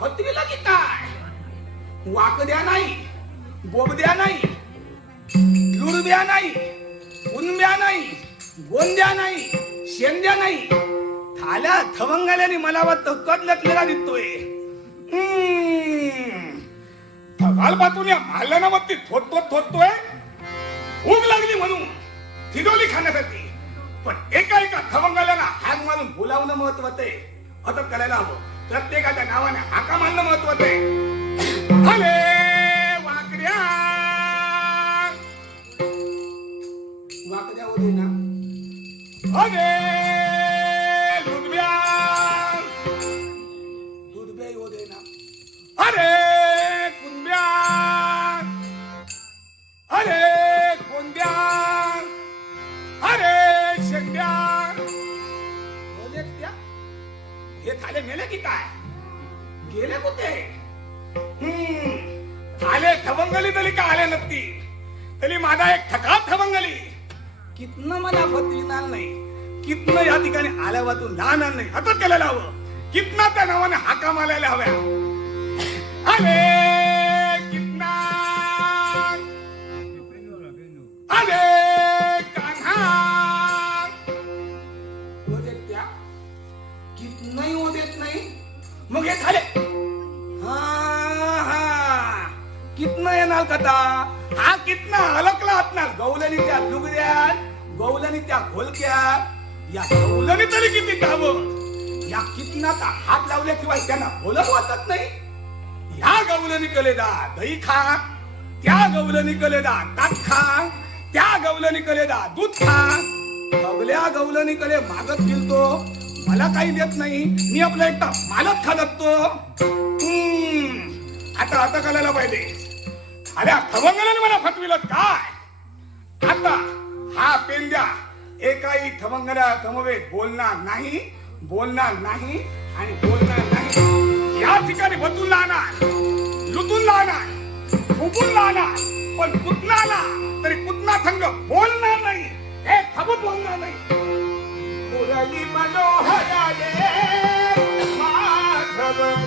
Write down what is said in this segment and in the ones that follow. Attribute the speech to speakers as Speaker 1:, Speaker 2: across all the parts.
Speaker 1: खबंगलाने मला की काय वाकद्या नाही बोबद्या नाही लुडब्या नाही उनब्या नाही गोंद्या नाही शेंद्या नाही. थाल्या थवंगाल्याने मला वाटतं कट लटलेला दिसतोय. हम्म. या मारल्याना मग ती थोत थोततोय भूक लागली म्हणून थिडोली खाण्यासाठी. पण एका एका खवंगाल्याला हाक मारून बोलावणं महत्वाचं आहे. अटक करायला हवं. प्रत्येकाच्या नावाने हाका मारणं महत्वाचं आहे. अरे वाकड्या. वाकड्या होते ना? अरे दुधब्या दुधब्या होते ना? अरे कितनं मला बदलिणार नाही कितनं या ठिकाणी आल्यावर वाचून लहान नाही हातात केलेलं हवं. कितना त्या नावाने हाका मारायला हव्या. अरे कितना? अरे हो देत त्या. नाही. मग हे झाले. हा हा. कितनं येणार कथा हा कितना हलकला असणार गौलनी त्या लुगड्यात. गौलनी त्या घोलक्या या गौलनी तरी किती काम या कितनाचा हात लावल्याशिवाय त्यांना बोलत वाटत नाही? ह्या गौलनी कलेदा दही खा त्या गौलनी कलेदा ताक खा त्या गौलनी कलेदा दूध खा. गवल्या गौलनी कले मागत फिरतो मला काही देत नाही मी आपला एकटा मालक खा असतो हम्म, आता आता करायला पाहिजे. अरे खवंगलाने मला फटविलं काय? आता हा पेंद्या. एकाही थमंगला थमवेत बोलणार नाही बोलणार नाही आणि बोलणार नाही. या ठिकाणी बदलून लाहणार लुटून लाहणार फुकून लाहणार पण कुतनाला तरी कुतना थंग बोलणार नाही हे खबूत बोलणार नाही. मुरली मनोहराले माधव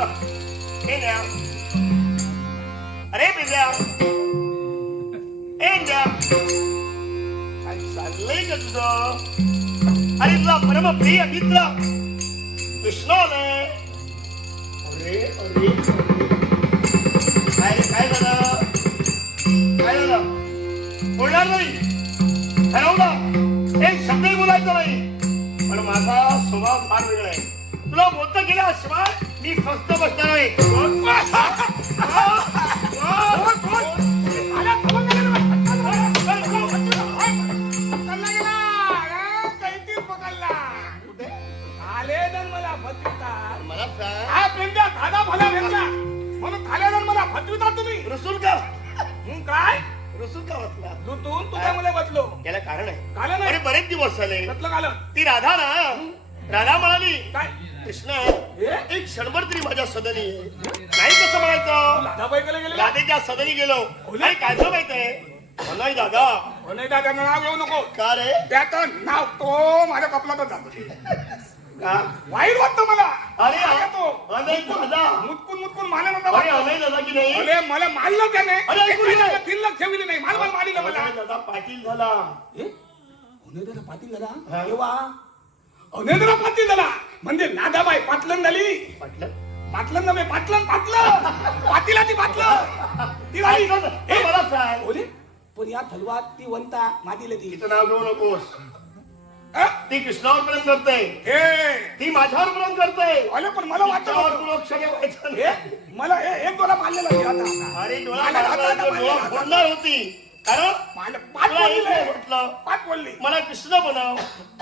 Speaker 2: कळलं हे न्या अरे बिद्या ए न्या काय चाललंय का तुझं अरे तुझा परमप्रिय मित्र कृष्ण अरे अरे काय काय झालं काय झालं बोलणार नाही ठरवलं एक शब्दही बोलायचं नाही पण माझा स्वभाव फार वेगळा आहे तुला बोलतं गेल्याशिवाय मी स्वस्त बसणार
Speaker 1: खवंगल्याने मला
Speaker 2: सांग.
Speaker 1: तुम्ही.
Speaker 2: रसूल
Speaker 1: काय?
Speaker 2: रसूल का वाचला
Speaker 1: लुटून तुझ्या मुले बदलो?
Speaker 2: याला कारण आहे. अरे
Speaker 1: आहे.
Speaker 2: बरेच दिवस झाले. ती राधा ना? राधा म्हणाली
Speaker 1: काय?
Speaker 2: कृष्ण
Speaker 1: हे?
Speaker 2: एक क्षणभर तरी माझ्या सदनी. आहे. नाही कसं म्हणायचं.
Speaker 1: गेले
Speaker 2: राधेच्या सदनी गेलो. आणि काय झालं माहीत आहे नाही दादा.
Speaker 1: नाही दादाचं नाव घेऊ नको.
Speaker 2: का रे?
Speaker 1: त्याचं नाव तो माझ्या कपलातच जातो.
Speaker 2: का?
Speaker 1: वाईट वाटतं मला.
Speaker 2: अरे
Speaker 1: तो?
Speaker 2: अनय दादा.
Speaker 1: मुतकून मुतकून मारलं नव्हतं
Speaker 2: अरे
Speaker 1: वाटतं.
Speaker 2: अनय दादा की नाही?
Speaker 1: अरे मला मारलं त्याने.
Speaker 2: अरे, ऐकू
Speaker 1: एक
Speaker 2: दे.
Speaker 1: मिनिट, तीन लाख ठेवली नाही. माल माल मारली मला.
Speaker 2: अनय दादा पाटील झाला.
Speaker 1: ए? अनेकदा पाटील झाला?
Speaker 2: हा.
Speaker 1: अनेकदा पाटील झाला. म्हणजे नादाबाई पाटलन झाली.
Speaker 2: पाटलं?
Speaker 1: पाटलन नव्हे पाटलन पाटलं. पाटलं ती झाली? ए,
Speaker 2: मला सांग.
Speaker 1: बोले? पण या थलवात ती वंता मातीला ती
Speaker 2: तिचं नाव घेऊ नकोस.
Speaker 1: अ?
Speaker 2: ती कृष्णावर प्रेम करते.
Speaker 1: ए
Speaker 2: ती माझ्यावर प्रेम करते.
Speaker 1: अरे पण मला
Speaker 2: तिच्यावर
Speaker 1: वाटतं
Speaker 2: तू लक्ष ठेवायचं नाही.
Speaker 1: मला ए- एक डोळा मारलेला ती आता
Speaker 2: अरे डोळा
Speaker 1: मला
Speaker 2: मारला
Speaker 1: हाताने
Speaker 2: तर डोळा
Speaker 1: मारलेला.
Speaker 2: फोडणार होती. कारण
Speaker 1: मला पाच
Speaker 2: तुला एक
Speaker 1: बोलली.
Speaker 2: नाही म्हटलं.
Speaker 1: पाच बोलली.
Speaker 2: मला कृष्ण बनव.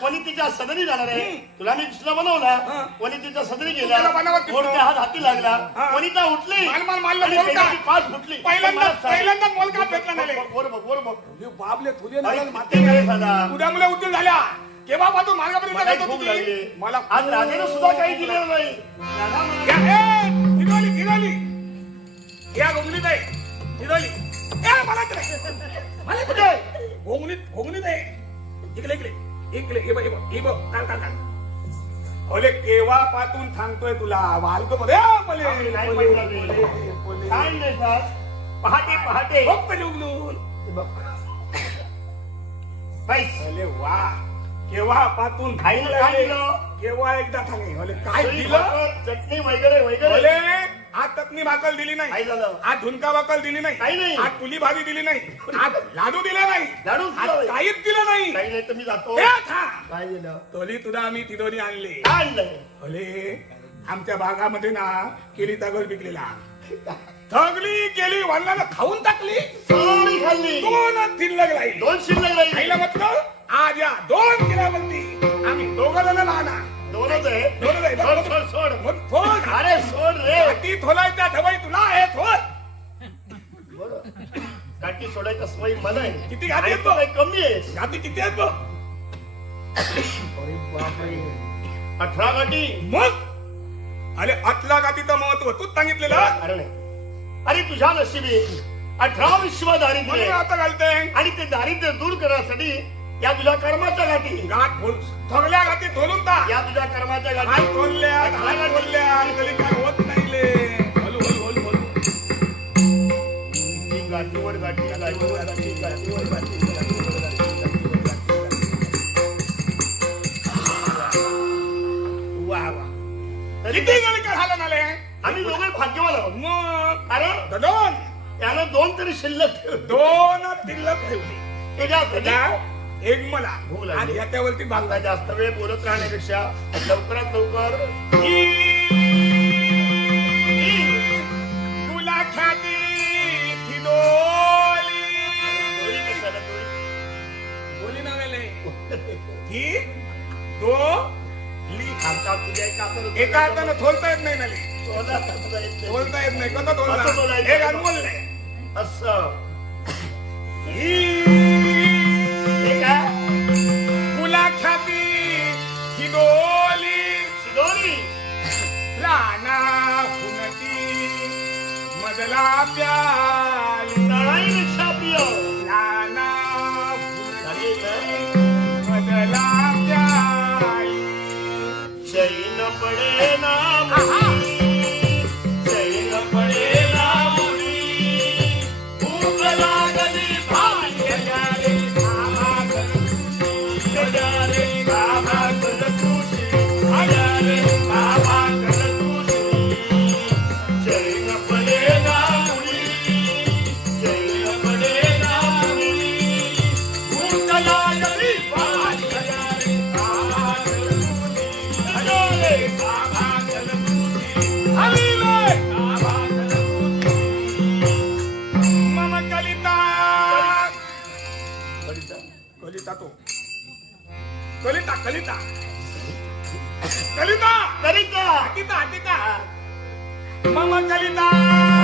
Speaker 2: कोणी तिच्या सदनी जाणार आहे.
Speaker 1: हम्म.
Speaker 2: तुला मी कृष्ण बनवला.
Speaker 1: हा.
Speaker 2: कोणी तिच्या सदनी
Speaker 1: तुला
Speaker 2: गेला
Speaker 1: कृष्ण.
Speaker 2: हात. हाती लागला.
Speaker 1: हा.
Speaker 2: त्या उठली.
Speaker 1: माल माल मारलं
Speaker 2: आणि
Speaker 1: बोल का?
Speaker 2: त्याची पाठ फुटली.
Speaker 1: पहिल्यांदा
Speaker 2: मला सांग.
Speaker 1: पहिल्यांदा मोलका भेटला नाही?
Speaker 2: वर बघ वर बघ.
Speaker 1: बाबले तुले
Speaker 2: अरे
Speaker 1: नगल
Speaker 2: किती
Speaker 1: माते
Speaker 2: वेळ झाला.
Speaker 1: उद्या मुले उद्योग झाल्या केव्हा पाहतो मार्गापर्यंत
Speaker 2: मला
Speaker 1: जातो?
Speaker 2: लागली.
Speaker 1: मला
Speaker 2: आज राधेनं सुद्धा काही दिलेलं नाही. राधा म्हणाली,
Speaker 1: या, ए, या गोंगलीत आहे फिरवली ए, मला इकडे. मला इकडे. गोंगलीत गोंगलीत आहे. इकडे इकडे. इकडे हे बघ हे बघ हे बघ. काढ काढ काढ अरे केव्हा पातून सांगतोय तुला?
Speaker 2: वालकमध्ये नाही. काय नाही. पहाटे पहाटे.
Speaker 1: पहिले उगलून
Speaker 2: हे बघ. पैस.
Speaker 1: अरे वा. केव्हा पातून
Speaker 2: दिलं?
Speaker 1: केव्हा एकदा सांगे अरे काय दिलं?
Speaker 2: चटणी वगैरे वगैरे.
Speaker 1: आज चटणी भाकर दिली
Speaker 2: काय
Speaker 1: नाही
Speaker 2: झालं.
Speaker 1: आज झुणका भाकर दिली नाही.
Speaker 2: काही नाही.
Speaker 1: आज पुली भाजी दिली नाही. आज लाडू दिला नाही.
Speaker 2: लाडू
Speaker 1: आज
Speaker 2: दिला. नाही.
Speaker 1: काहीच दिलं नाही.
Speaker 2: काही नाही तर मी जातो.
Speaker 1: ए, था.
Speaker 2: काय दिलं?
Speaker 1: तोली तुला आम्ही तिथोली आणले.
Speaker 2: काय आणलंय?
Speaker 1: आमच्या भागामध्ये ना केली तगड पिकलेला. थगली केली वडिलांना खाऊन टाकली.
Speaker 2: सारी खाल्ली.
Speaker 1: दोन शिल्लक राहील.
Speaker 2: दोन शिल्लक राहिली.
Speaker 1: म्हटलं आज या दोन किल्यावरती
Speaker 2: दोनच आहे.
Speaker 1: दोनच आहे.
Speaker 2: सोड सोड सोड.
Speaker 1: मग
Speaker 2: अरे सोड रे.
Speaker 1: हाती थोलायच्या ढवई तुला आहे थोड
Speaker 2: बरं. काठी सोडायचं सवय मला आहे.
Speaker 1: किती घाती
Speaker 2: आणि
Speaker 1: आहेत
Speaker 2: तू
Speaker 1: बघ.
Speaker 2: काही कमी आहे.
Speaker 1: गाती किती आहेत बघ.
Speaker 2: अरे बापरे. अठरा गाठी
Speaker 1: मग? अरे अतला गातीचं महत्त्व तूच सांगितलेलं.
Speaker 2: अरे नाही. अरे तुझ्या नशिबी अठरा विश्व दारिद्र्य.
Speaker 1: आता घालते
Speaker 2: आणि ते दारिद्र्य दूर करण्यासाठी या तुझ्या कर्माच्या गाठी
Speaker 1: गाठ खोल थगल्या गाती थोलून ता
Speaker 2: या तुझ्या कर्माच्या गाठी
Speaker 1: खोलल्या हात खोलल्या कधी काय होत नाही ले हलू हलू हलू हलू
Speaker 2: ती गाठीवर गाठी गाठीवर गाठी गाठीवर गाठी गाठीवर गाठी गाठीवर गाठी वा वा तरी
Speaker 1: किती गण काय झालं नाले
Speaker 2: आम्ही दोघे भाग्यवान आहोत
Speaker 1: मग
Speaker 2: कारण
Speaker 1: दोन
Speaker 2: त्यानं दोन तरी शिल्लक ठेवले
Speaker 1: दोन शिल्लक ठेवली त्याला एक मला. आणि याच्यावरती बांधा
Speaker 2: जास्त वेळ बोलत राहण्यापेक्षा लवकरात लवकर છાપ્યા નારાયણ છાપ્યો. લાના બદલાપ્યા જૈન પડે
Speaker 3: ના कलिता
Speaker 1: कलिता. कलिता. कलिता. कलिता कलिता मम कलिता.